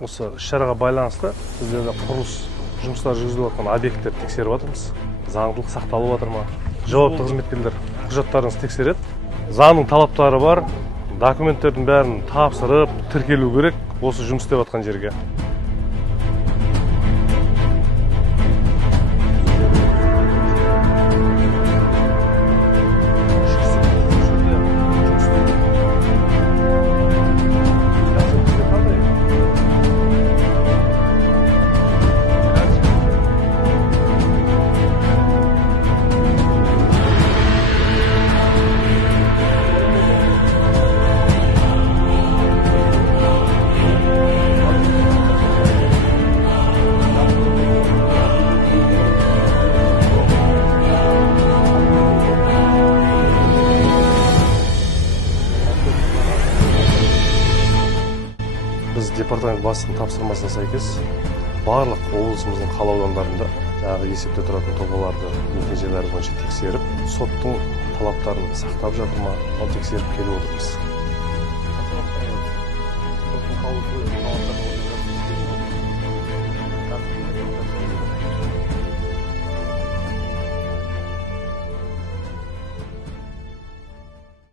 Осы іс-шараға байланысты біздерде құрылыс жұмыстары жүргізіліп жатқан объекттерді тексеріп жатырмыз. Заңдылық сақталып жатыр ма? Жауапты қызметкерлер құжаттарыңызды тексереді. Заңның талаптары бар, документтердің бәрін тапсырып, тіркелу керек осы жұмыс істеп жатқан жерге. Біз департамент бастығының тапсырмасына сәйкес барлық облысымыздың қала аудандарында жаңағы есепте тұратын тұлғаларды мекен-жайлары бойынша тексеріп, соттың талаптарын сақтап жатыр ма, оны тексеріп келіп отырмыз.